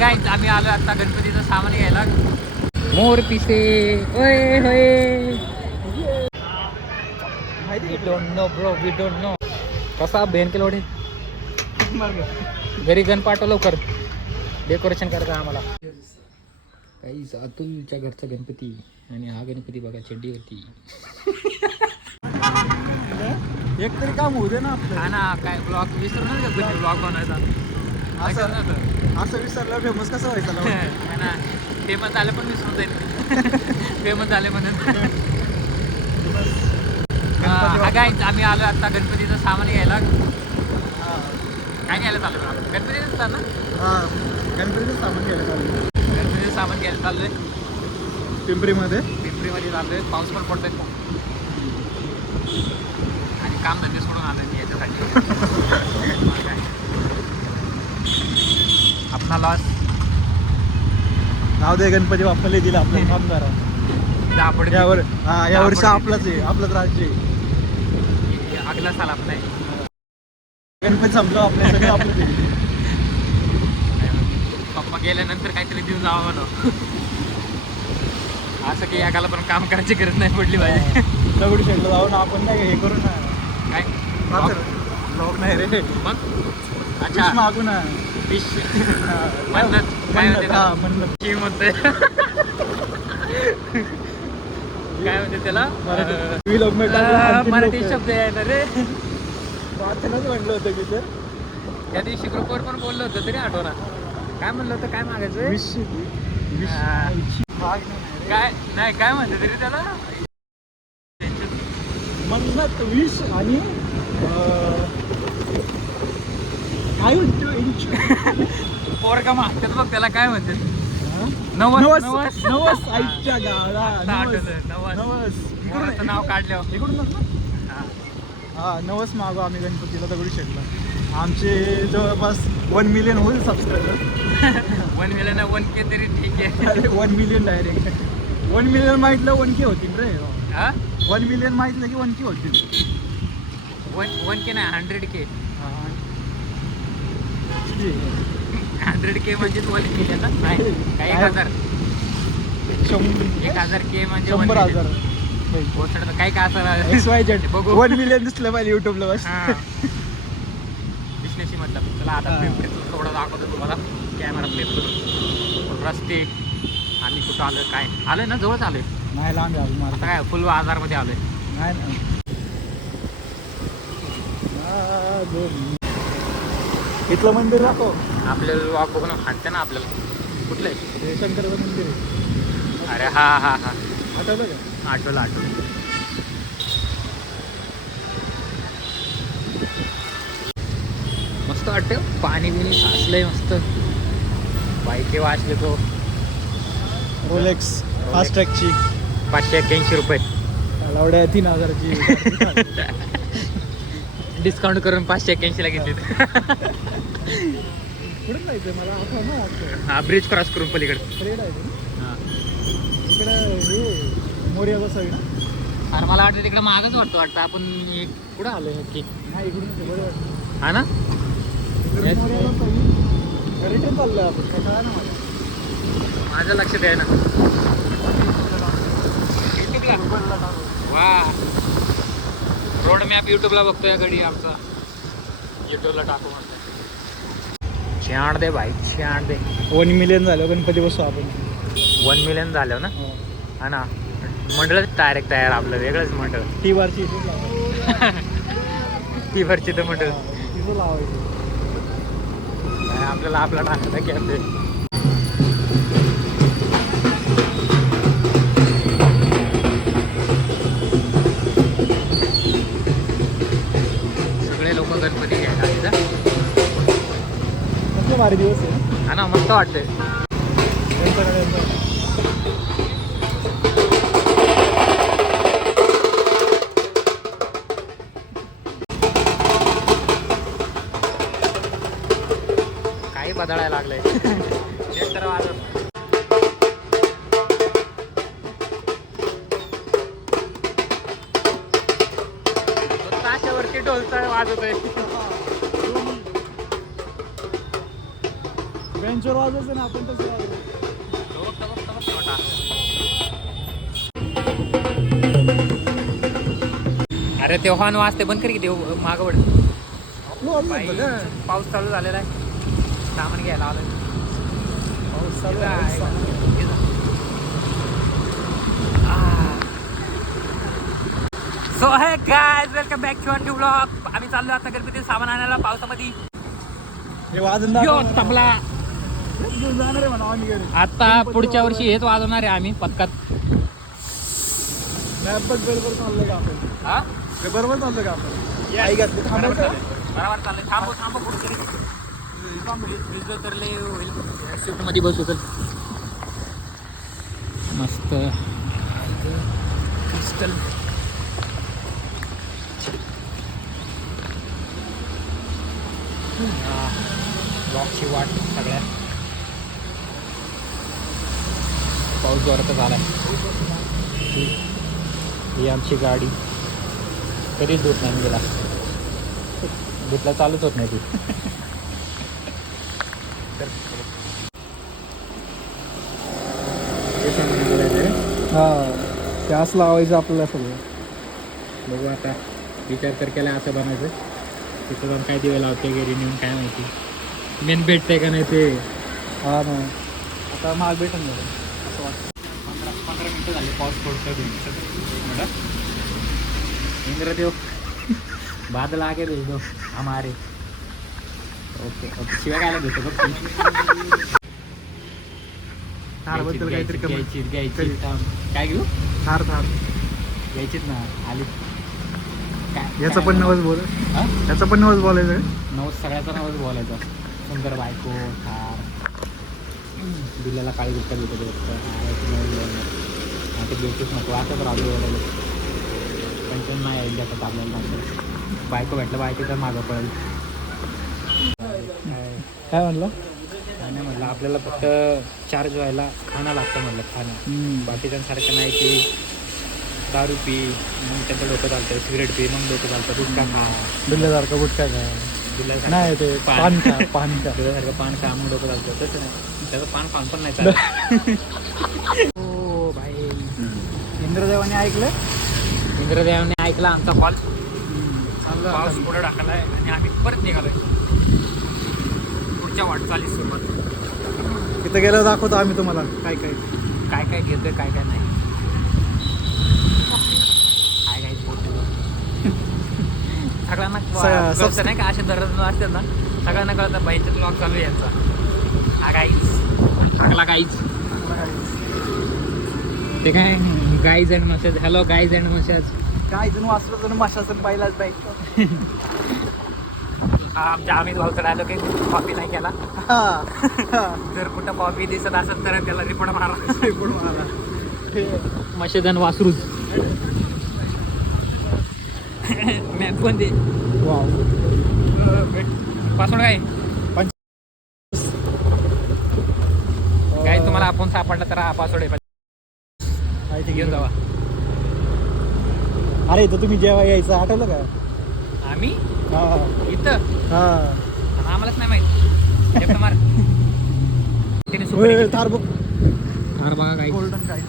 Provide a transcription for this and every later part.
Guys आम्ही आलो आता गणपतीचं सामान घ्यायला. मोर पिसे ओय होय. We don't know bro, we don't know. कसा बेन केलं वडे घरी गण पाठव लवकर, डेकोरेशन करायचं आम्हाला. काही अतुलच्या घरचा गणपती आणि हा गणपती बघा चड्डीवरती. एक तरी काम होऊ दे ना आपलं. हा ना, काय ब्लॉग विसरून का तुम्ही ब्लॉग बनवायचा. असं विसरलं फेमस कसं व्हायचं हा ना, फेमस झालं पण विसरून जाईल. फेमस झाले म्हणून. हा गाईज आम्ही आलो आता गणपतीचं सामान घ्यायला. काय घ्यायला चालू आहे? गणपतीचं ना. गणपतीचं सामान घ्यायला चालू. गणपतीचं सामान घ्यायला चाललोय पिंपरीमध्ये चाललोय. पाऊस पण पडतोय आणि काम धंदे सोडून आलोय मी याच्यासाठी. आपला लॉस नाव दे गणपती बाप्पाला दिला आपल्या कामदारा. आपण यावर या वर्षी आपलाच आहे, आपलंच राज्य आहे. अगला साल आपला आहे. गणपती संपला आपल्या सगळं आपलं आहे. पप्पा गेल्यानंतर काहीतरी देऊन जावं म्हणून. असं की एकाला पण काम करायची गरज नाही पडली पाहिजे. दगडू शेटला जाऊन आपण नाही हे करू ना. काय ब्लॉग नाही रे मग. अच्छा मागू ना. फिश म्हणत काय म्हणते की म्हणते काय म्हणते त्याला मराठी शब्द आहे ना रे. वाचनच म्हणलं होतं की तर त्या दिवशी ग्रुपवर पण बोललो होतं तरी आठवना. काय म्हणलं होतं, काय मागायचं काय नाही, काय म्हणते तरी त्याला म्हणत विष आणि काय म्हणतो पोरका मागतात बघ त्याला काय म्हणते. नवस नवस आईच्या गाळा नवस नाव काढलं इकडून. हा नवस मागो आम्ही गणपतीला दगडू शेटला. आमचे जवळपास 1 मिलियन होईल सबस्क्रायबर. 1 मिलियन 1K तरी ठीक आहे. अरे 1 मिलियन डायरेक्ट. 1 मिलियन माहितलं 1K होतील रे. 1 मिलियन माहितलं की 1K होतील. 1K नाही 100K. 100K म्हणजे 1 मिलियन ना. नाही काय 1000. 1000K म्हणजे 100,000. काय काय असं बघू. 1 मिलियन दिसलं पाहिजे युट्यूबला बस. दिसण्याची मतलब. चला आता थोडं दाखवतो तुम्हाला कॅमेरा फ्लिप करून. रस्ते आम्ही कुठं आलोय, काय आलोय ना, जवळच आलोय. नाही लांब आलो मला. आता काय फुल बाजारमध्ये आलोय. नाही ना इथलं मंदिर राहतो आपल्याला वॉक बघून हाणते ना आपल्याला. कुठलं आहे? शंकरचं मंदिर आहे. अरे हा हा हा आठवलं का? आठवलं. मस्त वाटतं, पाणी बिणी साचलंय मस्त. बाईके वाचले तो. रोलेक्स फास्ट ट्रॅकची 581 रुपये. लावड्या 3,000ची डिस्काउंट करून 581 ला घेतली. कुठं जायचं मला आठवण ना. हा ब्रिज क्रॉस करून पलीकडे. ट्रेड आहे ना इकडं. हे मोर्या बसावी ना. अरे मला वाटतं तिकडे मागच वाटतं आपण कुठं आलोय नक्की. नाही इकडून बरं वाटतं. हा ना. रिटर्न चाललोय आपण. काय कळा ना मला. माझ्या लक्षात आहे ना. वा रोड मॅप युट्यूबला बघतोय घडी आमचा. युट्यूबला टाकू म्हणतो. छान दे भाई, छान दे. 1 मिलियन झालं गणपती बसू आपण. 1 मिलियन झालं ना. हा ना. मंडळच डायरेक्ट तयार. आपलं वेगळंच मंडळ. टी वरची ती वरची तर मंडळ तिथं लावायचं. आपल्याला आपला टाकायचा कॅफे. सगळे लोक गणपती घ्यायला तिथं. कसले भारी दिवस आहे. हा ना, मस्त वाटतंय. काही बदलायला लागलंय. तर वाजत ताशावरती ढोलचा वाजत आहे. बेंचवर वाजवायचं ना आपण तसं वाजवू. छोटा. अरे ते हॉर्न वाजते बंद कर की देव मागवड. आपलं वाजवलं होतं का? पाऊस चालू झालेला आहे. सामान घ्यायला आलोय. पाऊस चालू आहे. So hey guys welcome back to new blog. आम्ही चाललो आता गणपती सामान आणायला पावसामध्ये. हे वाजून यो दाखव मला. तबला. घेऊन जाणार आहे म्हणा आम्ही घरी. आता पुढच्या वर्षी हेच वाजवणार आहे आम्ही पथकात. मॅप बघ बरोबर चाललं का आपण? हा हे बरोबर चाललं का आपण? आई घातली बरोबर थांबायचं. चाललंय. बरोबर चाललंय. थांबव कुठेतरी. भिजलो तर लय होईल. शिफ्ट मध्ये बसू तर मस्त क्रिस्टल. ब्लॉकची वाट सगळ्या. पाऊस जोरातच आलाय. ही आमची गाडी कधीच धुत नाही गेला. धुतला चालूच होत नाही ती. हा त्यास लावायचं आपल्याला सगळं. बघू आता विचार तर केला असं बनायचं. तिथं जाऊन काय दिवे लावते घरी नेऊन काय माहिती. मेन भेटतंय का नाही ते. हा ना आता महाग भेटून झालं असं वाटतं. 15 मिनटं झाले पाऊस पडतोय. इंद्रदेव बादल आगे भेज दो हमारे. ओके ओके शिवाय काय घेतो बघ. थारबद्दल काहीतरी घ्यायची काय घेऊ. थार घ्यायचीच ना आली. काय याचं पण नवस बोल. हा याचं पण नवस बोलायचं. नवस सगळ्याचा नवस बोलायचा. सुंदर बायको थार. दिल्याला काळी गुट्टा भेटत ते भेटूच नको असंच राहतो. पण नाही आहे त्याच्यात आपल्याला नंतर बायको भेटलं बायकोच्या मागं पडेल. काय म्हणलं? नाही म्हटलं आपल्याला फक्त चार्ज व्हायला खाणं लागतं म्हटलं. खाणं बाकीच्यांसारखं नाही की दारू पी मग त्यांचं डोकं चालतं. सिगरेट पी मग डोकं चालतं. गुटखा खा. बिल्ल्यासारखं गुटखा का बिल्ल्यासारखं नाही ते पान खा पान खा. बिल्ल्यासारखं पान खा मग डोकं चालतं. तसं नाही. त्याचं पान खाऊन पण नाही चालत. हो भाई. इंद्रदेवाने ऐकलं. इंद्रदेवाने ऐकला आमचा कॉल. चाललं पाऊस आता. पुढे टाकलाय आणि आम्ही परत निघालोय पुढच्या वाटचाली सोबत. तिथं गेलं दाखवतो आम्ही तुम्हाला काय काय काय काय घेतोय काय काय नाही. काय काय सगळ्यांना कळतं नाही का. असे दररोज असतात ना सगळ्यांना कळतं बाईचा ब्लॉग चालू आहे यांचा. हा गाईज चांगला गाईज. ते काय guys and massage. Hello guys and massage. काय जण वाचलं जण माशाचं पाहिलाच बाईक. आमच्या आम्ही भाऊचा डायलॉग आहे. कॉपी नाही केला. जर कुठं कॉपी दिसत असेल तर त्याला रिपोर्ट मारा. मशेदन वासरूज. मॅप पण दे. पासवर्ड काय काय तुम्हाला आपण सापडला तर हा पासवर्ड आहे. घेऊन जावा. अरे इथं तुम्ही जेव्हा यायचं आठवलं का? आम्ही हा इथं हा आणि आम्हालाच नाही माहिती. लेफ्ट मार. थार बघ. थार बघा काय गोल्डन काय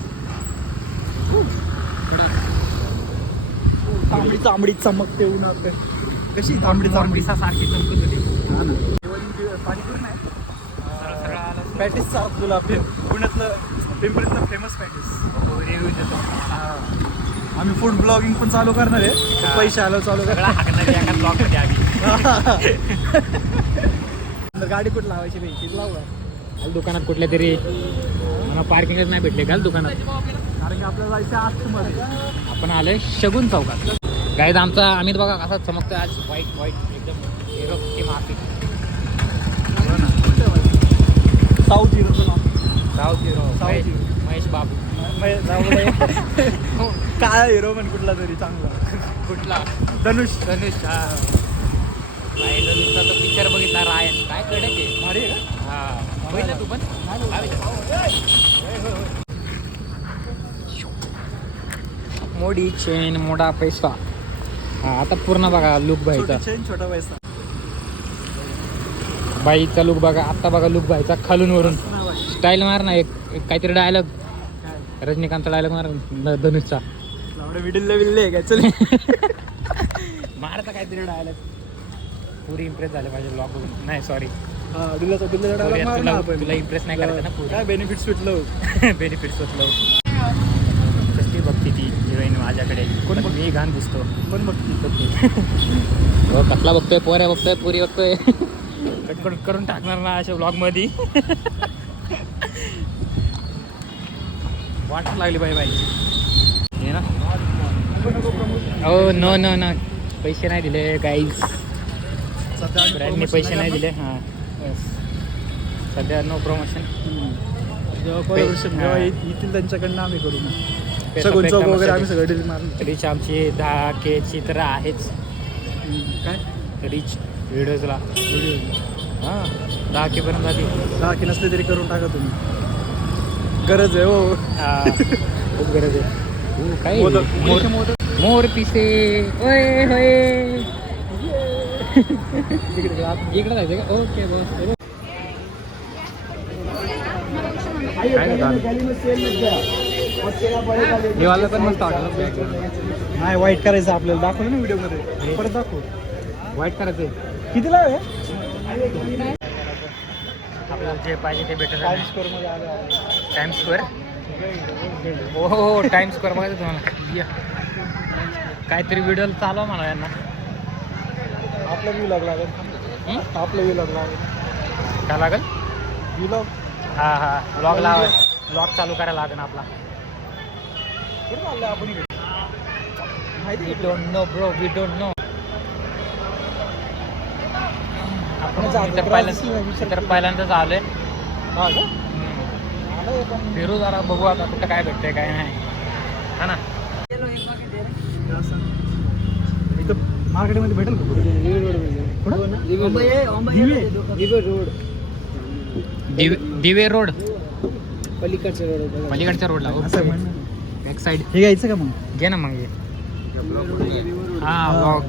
तांबडी तांबडी चमकते उन्हात. कशी तांबडी तांबडी सारखी चमकत होती. पॅटीस तुला पुण्यातलं पिंपरीतलं फेमस पॅटीस. रिव्ह्यू देतो. आम्ही फूड ब्लॉगिंग पण चालू करणार आहे. पैसे आलो चालू सगळा हाकणार एका ब्लॉगमध्ये आम्ही. गाडी कुठं लावायची नाही लावू का? काल दुकानात कुठल्या तरी मला पार्किंगच नाही भेटले काल दुकानात. कारण की आपल्याला जायचं आतमध्ये. आपण आलोय शगुन चौकात. गाईज आमचा अमित बघा कसा चमकतोय आज. व्हाईट व्हाईट एकदम हिरो की माफी. साऊथ हिरोचं नाव. South hero south hero. Mahesh Babu. काळा हिरो पण कुठला तरी चांगला. कुठला? धनुष. धनुष. हा धनुषचा तो पिक्चर बघितला रायन. काय कडक आहे. भारी आहे का? हा बघितलं तू पण. मोडी चेन मोडा पैसा. हा आता पूर्ण बघा लुक व्हायचा. चेन छोटा पैसा. बाईचा लुक बघा, आत्ता बघा लुक बाईचा खालून वरून. स्टाईल मार ना एक काहीतरी डायलॉग, रजनीकांतचा डायलॉग मार धनुषचा. विडिल्ले बिल्ले काय चल मारता काहीतरी डायलॉग. पुरी इम्प्रेस झाले माझ्या ब्लॉग बघून. नाही सॉरी, तुला इम्प्रेस नाही करायचं ना पुरी. काय बेनिफिट सुटलं बेनिफिट सुचलं. कसली बघती ती हिरोईन माझ्याकडे. कोण बघ, मी घाण दिसतो. पण बघ हो कसला बघतोय, पोऱ्या बघतोय, पुरी बघतोय. कट करून टाकणार ना अशा ब्लॉग मध्ये. वाट लागली बाई हे ना. हो नो नो नो, पैसे नाही दिले गाईज, ब्रँडने पैसे नाही दिले. हां सध्या नो प्रमोशन. जेव्हा येतील त्यांच्याकडनं आम्ही करू ना. सगळं चौक वगैरे आम्ही सगळं डिलीट मारलं. रीच आमची 10K ची तर आहेच. काय रीच व्हिडिओजला हां 10K पर्यंत जाते. 10K नसले तरी करून टाका तुम्ही, गरज आहे हो. खूप गरज आहे. काय मोदक मोर पिसे ओय होय. इकडे जायचं का? ओके बस. देवाला पण मस्त वाटलं. नाही वाईट करायचं आपल्याला, दाखवलं ना व्हिडिओ मध्ये, परत दाखव. वाईट करायचं कितीला आहे आपल्याला जे पाहिजे ते भेटत. टाइम स्क्वेअर मध्ये आलं. Time square. हो हो टाइम स्क्वेअर बघायचं तुम्हाला. काहीतरी व्हिडिओ चालवा म्हणा यांना. आपला व्लॉग लागेल. आपला व्लॉग लागेल. काय लागेल? व्लॉग. हां हां ब्लॉग लावा. ब्लॉग चालू करायला लागेल आपला. कुठं चाललं आपण इकडे? माहिती we don't know bro, we don't know. आपण तर पहिल्यांदाच आलोय. हा का? फिरू जरा, बघू आता कुठं काय भेटतंय काय नाही. हा ना. इथं मार्केटमध्ये भेटेल का दिवे रोड, पलीकडच्या पलीकडच्या रोडला. असं बॅक साईड. हे घ्यायचं का मग? घे ना मग. हां ब्लॉग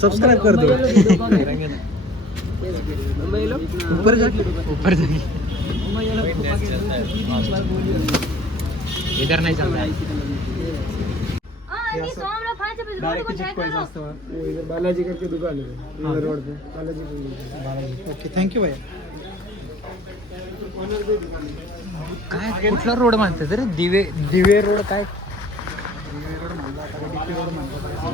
सबस्क्राईब कर दो. ऊपर जा. ऊपर जाएगी. इधर नहीं चल रहा है. डायरेक्ट चिपकायचं असतं. बालाजी करके दुकान आहे रोड पे. बालाजी. ओके थँक्यू भाई. काय कुठला रोड म्हणतात रे? दिवे रोड काय?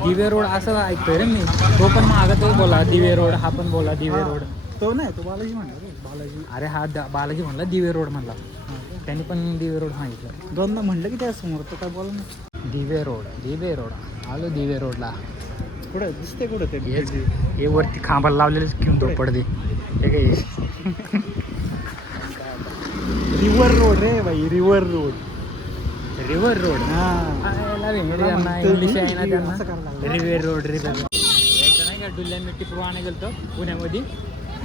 दिवे रोड असं ऐकतोय रे मी. तो पण मागं तो बोला दिवे रोड, हा पण बोला दिवे रोड. तो नाही, तो बालाजी म्हणला रे. बालाजी. अरे हा बालाजी म्हणला, दिवे रोड म्हणला. त्यांनी पण दिवे रोड सांगितलं. दोनदा म्हणलं की त्या समोर, तो काय बोला ना. दिवे रोड, दिवे रोड. आलो दिवे रोडला. कुठं दिसते कुठं ते? हे वरती खांबाला लावलेलेच घेऊन तो पडदे. हे काय रिव्हर रोड रे भाई, रिव्हर रोड. River road. हां इंग्लिश आहे ना त्यांना. River road, river road. नाही का डुल्ल्या मी टिपरू आणायला गेलतो पुण्यामध्ये,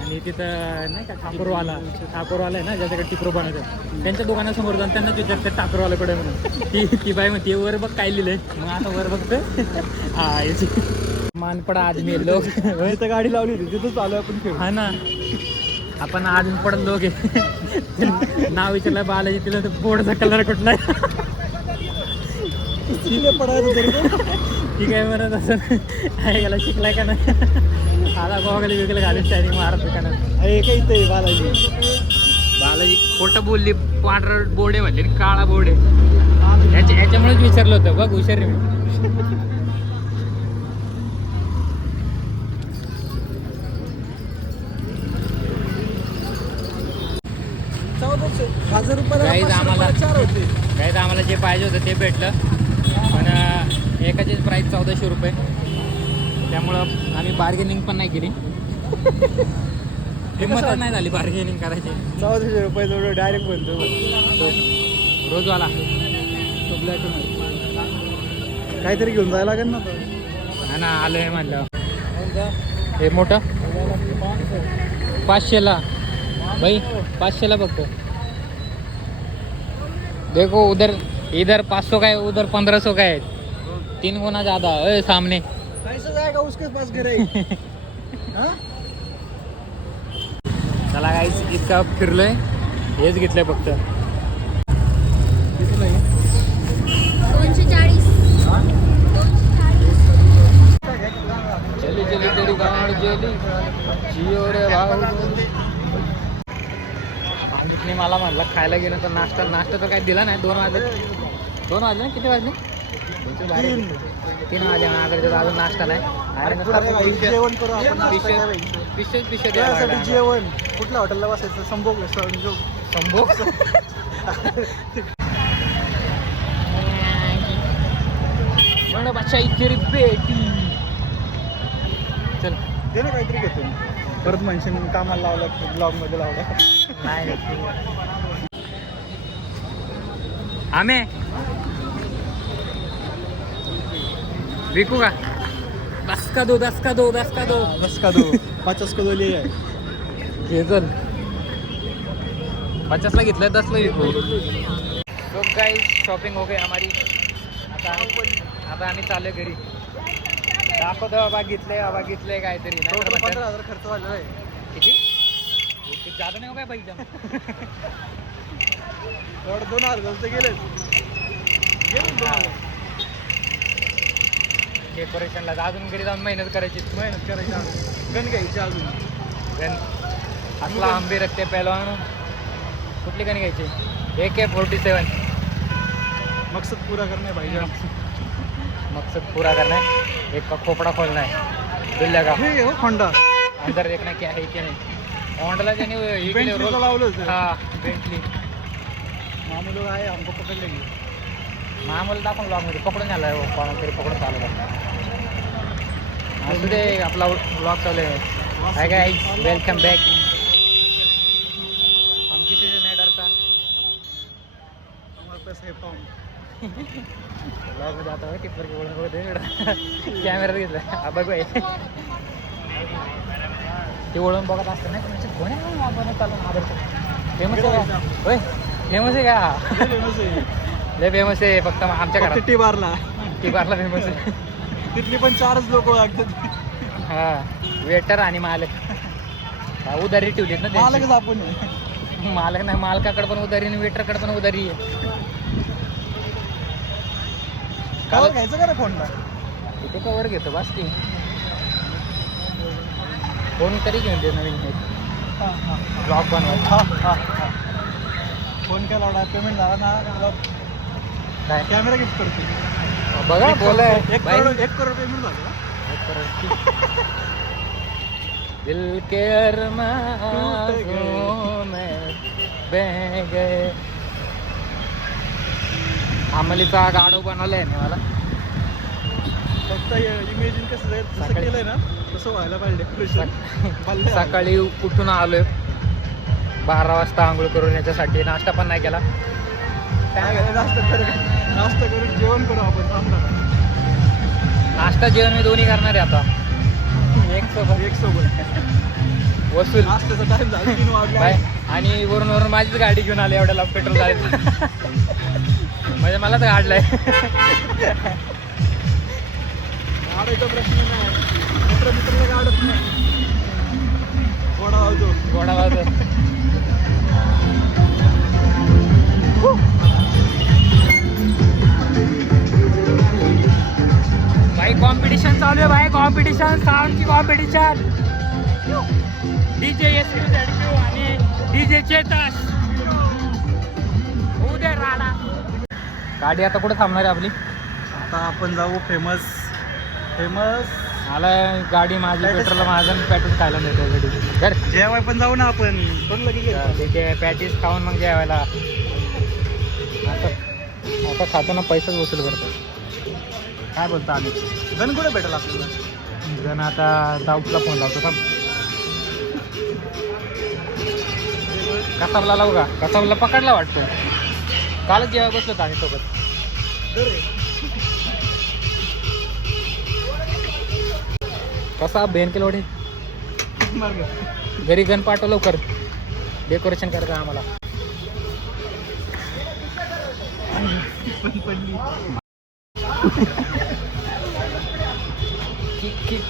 आणि तिथं नाही का ठाकूरवाला आहे ना ज्याच्याकडे टिपरू बनवतात, त्यांच्या दुकानासमोर जाऊन त्यांनाच विचारतात ठाकूरवाल्याकडे म्हणून. ती बाई म्हणते वर बघ काय लिहिलंय. मग आता वर बघतो. हा याची मानपडा आदमी लोक. तिथं गाडी लावली होती, तिथं चालू आपण खेळ. हा ना, आपण आदमी पडत लोक आहे. नाव विचारलं बालाजी, तिला तर बोर्डचा कलर कुठला आहे. पडायचं तरी ती काय म्हणत असं ऐकायला शिकलाय का नाही. आला गोगले वेगळे घालून शायनिंग मारत का नाही. एक इथे बालाजी खोटं बोलली. पांढरा बोर्ड आहे म्हणले, काळा बोर्ड आहे. याच्यामुळेच विचारलं होतं. बघ हुशार आहे मी. 1000 रुपयाला गाईज आम्हाला 4 होते. गाईज आम्हाला जे पाहिजे होतं ते भेटलं, पण एकाचीच प्राईस 1400 रुपये. त्यामुळं आम्ही बार्गेनिंग पण नाही केली. हिंमतच नाही झाली बार्गेनिंग करायची. 1400 रुपये जवळ डायरेक्ट बनतो रोजवाला. काहीतरी घेऊन जायला लागेल ना. हा ना, आलोय म्हणलं. हे मोठं 500ला भाई, 500ला बघतो. देखो उधर, इधर 500 का है, उधर 1500 का है. 3 गुना ज़्यादा है सामने. कैसे जाएगा उसके पास घर है. चला काहीच इतका फिरलोय हेच घेतलंय फक्त. कितीला आहे? 240. चली चली तेरी गाड गेली जिओ रे बाहुबली. भाऊजीने मला म्हणलं खायला गेलं तर नाश्ता तर काही दिला नाही. 2 वाजले किती वाजले? 3 वाजले. माझ्याकडे अजून नाश्ता नाही. जेवण करू आपण. पिशे जेवण कुठल्या हॉटेलला बसायचं? संभोग म्हणलं बादशाह इथे पेटी. चल ते ना काहीतरी घेतो परत म्हणशील कामाला लावलं ब्लॉग मध्ये लावलं. नाही आम्ही विकू का? 10 का दो 10 का दो 10 का दो 10 का दो 50 का दो लिया है. हे चल 50 ला घेतलं 10 ला विकू. तो काही शॉपिंग हो गई हमारी. आता आम्ही चाललो घरी. दाखवतो घेतलंय काहीतरी. 15,000 खर्च झालेला आहे. किती जादा नाही हो काय पैसा. एवढं 2,000 गेले. डेकोरेशनला अजून घरी जाऊन मेहनत करायची. गण घ्यायची अजून. गन असला आंबे रखते पहलवान. कुठली गन घ्यायची? AK-47. मकसद पूरा करणे पाहिजे. मकसद पूरा करना है. एक का खोपड़ा खोलना है दुल्ल्या का. हे हो होंडा अंदर देखना क्या है क्या नहीं. होंडाला त्यांनी बेंटलीला लावलं होतं. हा बेंटली. मामू लोग आहे हमको पकड लेंगे. मामूला दाखवून ब्लॉगमध्ये पकडून आलाय कोणाला तरी पकडून चालू असू दे. आपला ब्लॉग चालू आहे. Hi guys welcome back. हम किसी से नहीं डरता. हमारे पास है पाऊँ. ब्लॉग मध्ये आता टिप्पर की बोलून बघते कॅमेरा घेतला बघ बाई. ते ओळून बघत असतं नाही कोणी चालू आदर्श. फेमस आहे का? होय फेमस आहे का? लय फेमस आहे. फक्त आमच्या घरात टिबारला फेमस आहे. तिथली पण 4च लोक लागतात. हा वेटर आणि मालक उधारी ठेवलीत ना त्यांची. मालकच आपण. मालक नाही मालकाकडे पण उधारी आणि वेटरकडे पण उधारी आहे. काल घ्यायचं का रे होंडा? इथे कवर घेतो बस की. फोन तरी घेऊन दे नवीन ब्लॉग बनवा. फोन केला होता पेमेंट झाला ना काय कॅमेरा गिफ्ट करतो. बघा बोलाय 1 करोड पेमेंट झालं. दिल के अरमानों में बह गए. आमलीचा गाडो बनवलाय ना मला. फक्त इमेजिन कसं जाईल तसं केलंय ना तसं व्हायला पाहिजे डेकोरेशन. सकाळी उठून आलोय 12 वाजता आंघोळ करून याच्यासाठी. नाश्ता पण नाही केला. काय नाश्ता करून जेवण करू आपण. नाश्ता जेवण मी दोन्ही करणार आहे आता. एक सोबत वसूल. नाश्त्याचा टाइम झाला 3 वाजले. बाय. आणि वरून माझीच गाडी घेऊन आली एवढ्याला पेट्रोल जायचं. म्हणजे मला तर काढलाय. गाडायचा प्रश्न नाही. मित्राला गाडत नाही. घोडा वाजतो. भाई कॉम्पिटिशन चालू आहे भाई. कॉम्पिटिशन साऊंडची कॉम्पिटिशन. DJ SQ आणि DJ चेतस. उद्या राणा. गाडी आता कुठे थांबणार आहे आपली? आता आपण जाऊ फेमस. मला गाडी माझी पेट्रोल माझं पॅटीस खायला मिळतो घर. जेवाय पण जाऊ ना आपण. तिथे पॅटीस खाऊन मग जेवायला. आता खाताना पैसाच वसूल करतो. काय बोलतो आम्ही? गण कुठे भेटेल आपल्याला? जण आता दाऊदला फोन लावतो थांब. कसाबला लावू का? कसाबला पकडला वाटतो. कालच जेव्हा बसलो आम्ही सोबत. कसा बेन के लोडे घरी गण पाठव लवकर. डेकोरेशन करता आम्हाला.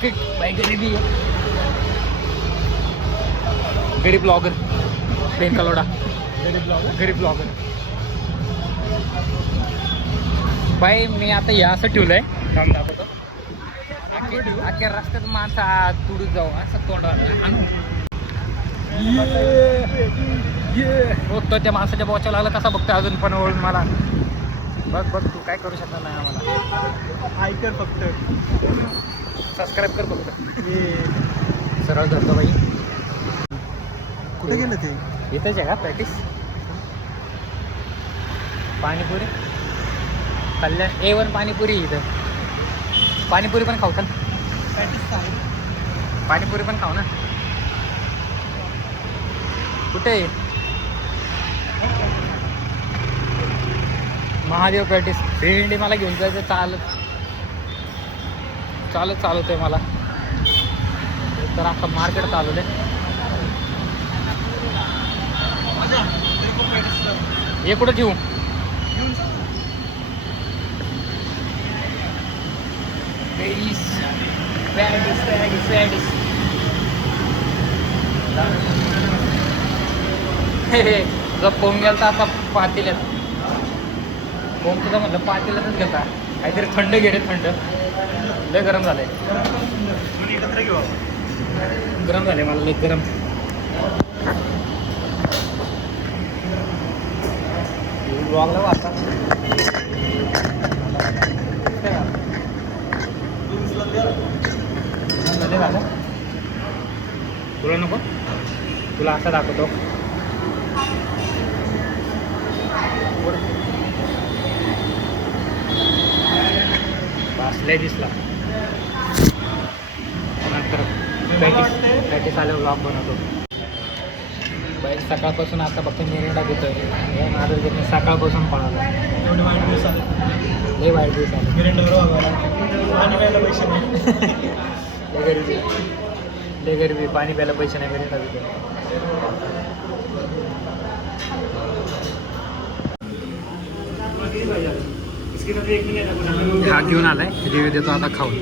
किक भाई गरीबी है. गरीब ब्लॉगर प्रेम कलोडा गरीब ब्लॉगर बाई मी आता हे असं ठेवलंय काम दाखवतो अख्ख्या रस्त्यात माणसं तुडून जाऊ असं तोंडावर आणू हो तर त्या माणसाच्या बॉच्या लागला कसा बघतो अजून पण ओळख मला बघ बघ तू काय करू शकत नाही आम्हाला ऐकर फक्त सबस्क्राईब कर फक्त ये सरळ धरतो बाई कुठे गेलं ते इथंच आहे का प्रॅक्टिस पाणीपुरी कल्याण A1 पाणीपुरी इथं पाणीपुरी पण खाऊ का पाणीपुरी पण खाऊ ना कुठे आहे महादेव प्रॅक्टिस भेंडी मला घेऊन जायचं चालवतोय मला तर आता मार्केट चालवलंय हे कुठं ठेवू जर पोहून गेला तर आता पातेल्यात पोहून तुझा म्हटलं पातेल्यातच घेता काहीतरी थंड घे रे थंड लय गरम झालंय गरम झाले मला लय गरम ब्लॉगला वाचता तुला नको तुला असा दाखवतो लय दिसला नंतर प्रॅक्टिस आल्यावर ब्लॉग बनवतो बाईक सकाळपासून आता फक्त मिरिंडा घेतोय हे माझं मी सकाळपासून पळाला एवढे वाईट दिवस आले लय वाईट दिवस आले मिरेंडावर पाणी प्यायला पैसे नाही लय गरीबी पाणी प्यायला पैसे नाही मिरिंडा घेतो हा घेऊन आलाय रिव्ह्यू देतो आता खाऊन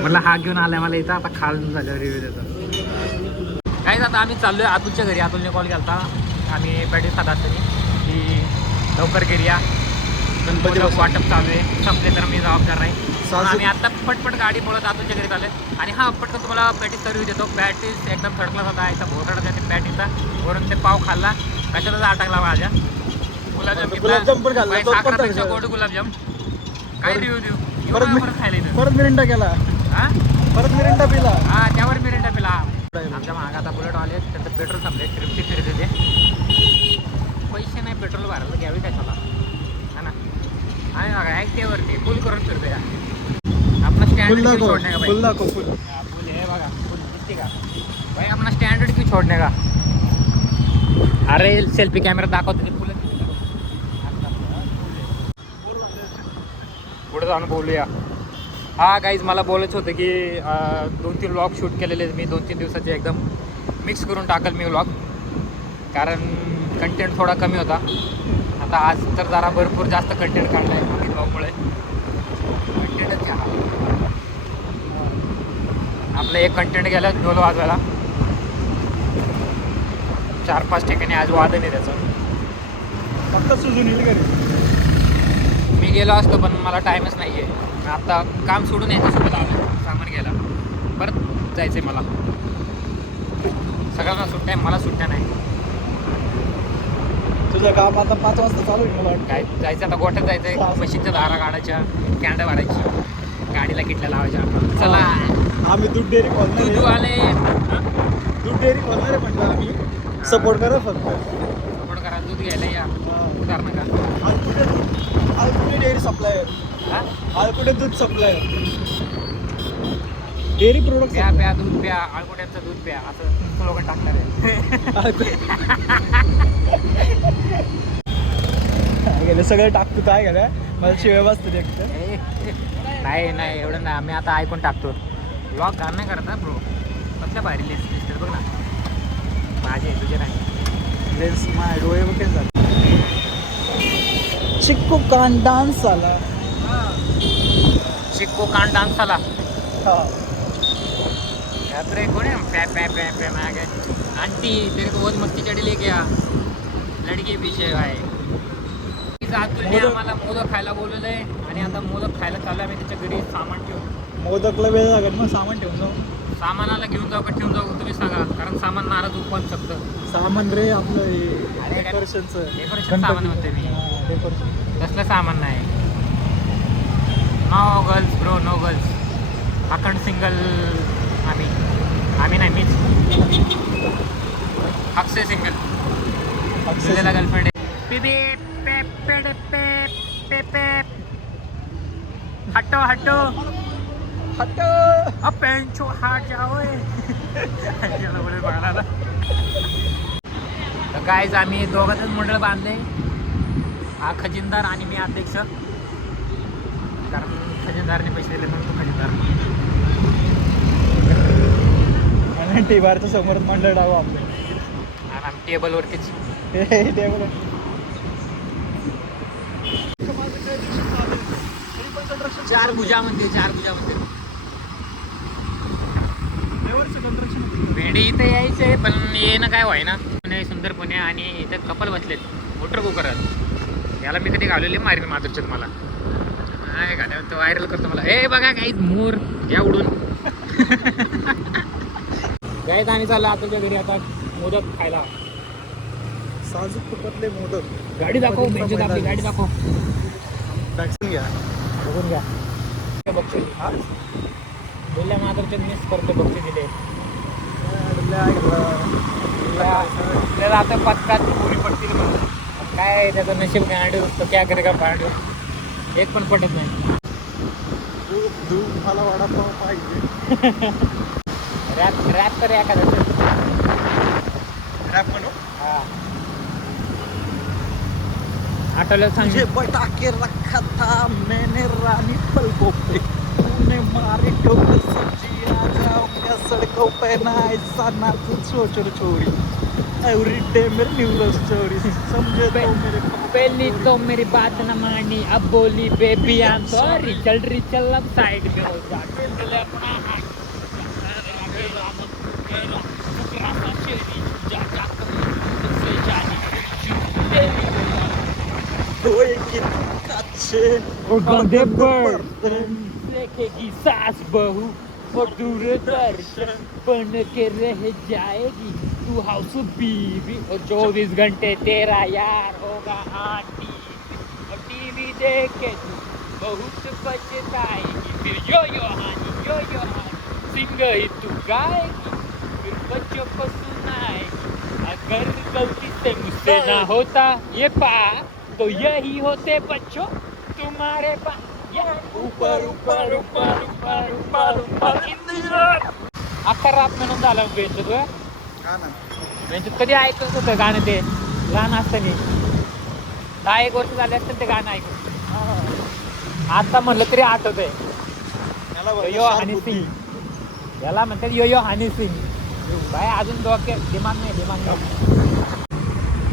म्हटलं हा घेऊन आलाय मला इथं आता खाऊन झालं रिव्ह्यू देतो काहीच आता आम्ही चाललोय अतुलच्या घरी अतुलने कॉल केला आम्ही प्रॅक्टिस खात असताना की लवकर घरी या गणपती वाटप चालू आहे संपले तर मी जबाबदार नाही म्हणून आम्ही आता पटपट गाडी पळत अतुलच्या घरी चालू आणि हा पटकन तुम्हाला पॅटीसचा रिव्ह्यू देतो पॅटीस एकदम थर्ड क्लास होता याचा भोटाडा त्याने पॅटीचा वरून ते पाव खाल्ला कशातच अटकला माझ्या गुलाबजाम पण खाल्ला साखरापेक्षा गोड गुलाबजाम काय रिव्ह्यू देऊ परत खायला इथं परत मिरिंडा केला हा परत मिरिंडा पिला हा त्यावर मिरिंडा पिला आमच्या मागे आता बुलेट आले त्यांचं पेट्रोल संपले ट्रिपची फिरत ते पैसे नाही पेट्रोल भरायला घ्यावी कशाला हा ना आणि बघा ॲक्टिव्हवरती फुल करून फिरतोय आपला स्टँडर्ड क्यों छोडणे का भाई फुल दाखव फुल फुल हे बघा फुल दिसते का भाई आपला स्टँडर्ड क्यों छोडणे का अरे सेल्फी कॅमेरा दाखवतो ते फुल पुढे जाऊन बोलूया हा गाईज मला बोलायचं होतं की 2-3 व्लॉग शूट केलेले मी 2-3 दिवसाचे एकदम मिक्स करून टाकल मी व्लॉग कारण कंटेंट थोडा कमी होता आता आज तर जरा भरपूर जास्त कंटेंट काढला आहे मी ब्लॉगमुळे कंटेंटच घ्या आपलं एक कंटेंट गेलं ढोल वाजवायला 4-5 ठिकाणी आज वादन आहे त्याचं फक्त सुजून येईल घरी मी गेलो असतो पण मला टाईमच नाही आहे आता काम सोडून याच्यासोबत आलो सामान घ्यायला परत जायचं आहे मला सगळ्यांना सुट्ट्या आहे मला सुट्ट्या नाही तुझं काम आता 5 वाजता चालू आहे मला वाटतं काय जायचं आता गोठ्यात जायचं आहे मशीनच्या धारा काढायच्या कॅन्डा वाढायची गाडीला किटल्या लावायच्या चला आम्ही दूध डेअरी खोलणार दूध आले दूध डेअरी खोलणार आहे म्हणजे आम्ही सपोर्ट करा फक्त सपोर्ट करा दूध घ्यायला या उदाहरण नका आळकुटे डेअरी सप्लायर हा आळकुटे दूध सप्लायर डेअरी प्रोडक्ट प्या प्या दूध प्या आळकोट्यांचं दूध प्या असं स्लोगन टाकणार आहे सगळं टाकतो काय का मला शिवाय वाजतं एक नाही नाही एवढं नाही आम्ही आता ऐकून टाकतो ब्लॉग घाण नाही करत ना ब्रो कसल्या भारी लेन्स दिसतात बघ ना माझे तुझे नाही लेन्स माझे डोळे बघेल झाले चिक्कू कान डान्स आला चिक्को कान डान्स आला हा बापरे कोण आहे पॅ पॅ पॅ पॅ मागे आंटी तेरे को बहुत मस्ती चढ़ी ले गया लडकी विषय आहे आतुलने आम्हाला मोदक खायला बोलवलं आहे आणि आता मोदक खायला चालू आम्ही त्याच्या घरी सामान ठेवून मोदकला वेळ लागेल मग सामान ठेवून जाऊ. सामानाला घेऊन जाऊ का ठेवून जाऊ तुम्ही सांगा कारण सामान नाराज उपवास शकतं सामान रे आपलं अरे काय? डेकोरेशनचं. डेकोरेशन सामान म्हणते मी डेकोरेशन. कसलं सामान नाही no girls bro no girls अखंड सिंगल आम्ही नाही मीच अक्षय सिंगल दिलेला गर्लफ्रेंड हटो हटो हट. पेंचो हाट जाओ बघायला तर गाईज आम्ही दोघांच मंडळ बांधले हा खजिनदार आणि मी अध्यक्ष कारण खजिनदारने पैसे दिले म्हणून तो खजिनदार आणि टेबारच्या समोर मंडळ डावं आपलं. आणि आम्ही टेबलवरतीच टेबल. चार भुजा म्हणते भेंडी इथं यायचे पण येणं काय व्हाय ना पुणे सुंदर पुणे आणि इथं कपल बसलेत मोटर कुकरात याला मी कधी घालवले मारीन माधुरच्यात मला काय घाल्या तो व्हायरल करतो मला ए बघा काही मोर या उडून गाईत आम्ही चाललो आताच्या घरी आता मोदक खायला साजूक तुपातले मोदक. गाडी दाखव बेंचीत आपली गाडी दाखव वॅक्सिन घ्या. बघून घ्या बक्षीस हा बोलल्या माधुरच्यात मिस करतो बक्षीस दिले आपल्याला आता पत्कात पुरी पडतील म्हणून काय त्याचं नशीब काय तो क्या करेगा पाडू एक पण पडत नाही मला वडापाव पाहिजे. रॅप कर एखादं रॅप म्हणू. हा आठवलं सांग मुझे बता के रखा था मैंने रानी पलकों पे तूने मारे ठोकर सब्जी आ जाऊंगा सड़कों पे ना ऐसा ना तू छोरी एवरी डे मेरी न्यू लव स्टोरी समझे तो मेरे पहली तो मेरी बात न मानी अब बोली बेबी आई एम सॉरी चल अब साइड में हो जा गंदे पर देखेगी सास बहू और दूरदर्शन बन के रह जाएगी तू हाउस बीवी और 24 घंटे तेरा यार होगा आंटी और टीवी देख के तू बहुत पछताएगी फिर यो हानी सिंग ही तू गाएगी फिर बच्चों को सुनाएगी अगर गलती से मुझसे ना होता ये पार तो यही होते बच्चों तुम्हारे पास ऊपर ऊपर ऊपर ऊपर ऊपर ऊपर अख्खा रात म्हणून झाला बेंचत बेंचत कधी ऐकत होतं गाणं ते लहान असताना 10-1 वर्ष झाले असतील ते गाणं ऐकून आता म्हटलं तरी आठवत आहे यो हनी सिंग याला म्हणतात यो हनी सिंग बाय अजून डोक्यात दिमाग नाही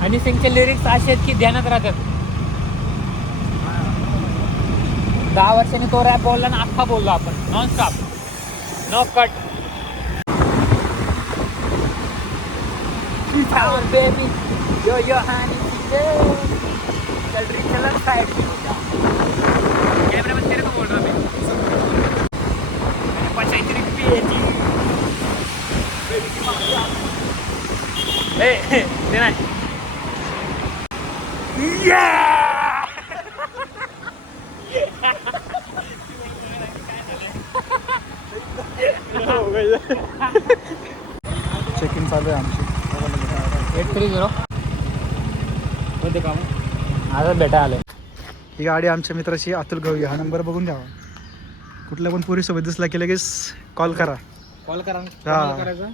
हनी सिंगचे लिरिक्स असे आहेत की ध्यानात राहतात 10 वर्षांनी तो रॅप बोलला ना अख्खा बोललो आपण non stop no cut baby yo honey चल साइड कैमरा में तेरे को बोल रहा मैं 85 रुपये ते नाही चेक इन चालू आहे आमची 830 कोणते काम आता भेटा आलं ही गाडी आमच्या मित्राची अतुल गवळी. हा नंबर बघून द्यावा. कुठल्या पण पोरीसोबत दिसला की लगेच कॉल करा. कॉल करा हा. करायचा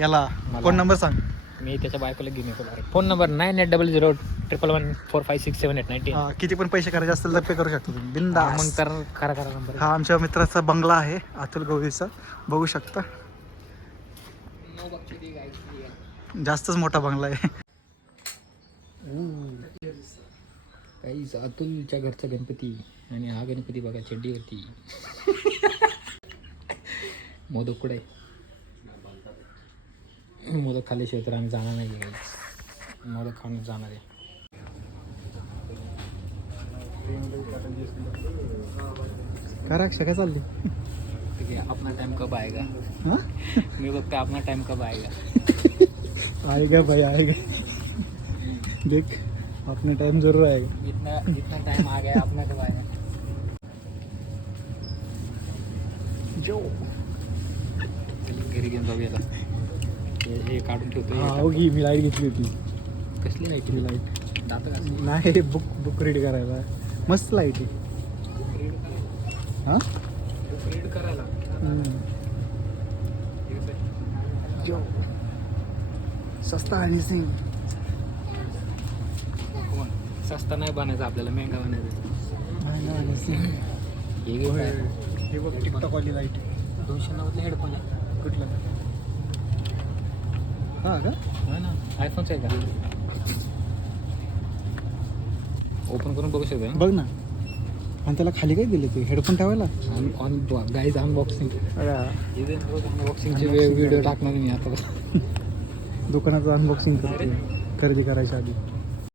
याला फोन नंबर सांग. मी त्याच्या बायकोला घेऊन येतो फोन नंबर 980011456789. हा, किती पण पैसे करायचे असतील तर पे करू शकता तुम्ही बिंदास. मग तर करा नंबर. हा आमच्या मित्राचा बंगला आहे अतुल गवळीचा, बघू शकता. जास्तच मोठा बंगला आहे. काहीच अतुलच्या घरचा गणपती आणि हा गणपती बघा चड्डीवरती. मोदक कुठे मोदक खाल्ल्याशिवाय तर आम्ही जाणार नाही घरी. मोदक खाऊन जाणार आहे. का राक्षा काय चालली ठीक आहे, अपना टाइम कब आएगा. हाँ मी बघते अपना टाइम कब आएगा. आएगा भाई आएगा देख अपना टाइम जरूर आएगा. इतना टाइम आ गया अपना कब आएगा. जो घरी घेऊन जाऊया आता. हे काढून ठेवतो. होगी मी लाईट घेतली होती. कसली लाईट. ही लाईट दात का नाही बुक रीड करायला मस्त लाईट आहे. हां रीड करायला. जो सस्ता हनी सिंग. सस्ता नाही बनायचं आपल्याला, महंगा बनायचं. हनी सिंग हे घेऊन काय? हे बघ टिकटॉकवाली लाईट 290 हेडफोन आहे. कुठला हां का हो ना, आयफोनच आहे का. ओपन करून बघू शकतो. बघ ना. आणि त्याला खाली काय दिले ते हेडफोन ठेवायला. On guys unboxing. अनबॉक्सिंगचे व्हिडिओ टाकणार मी आता. दुकानाचं अनबॉक्सिंग करते खरेदी करायच्या आधी.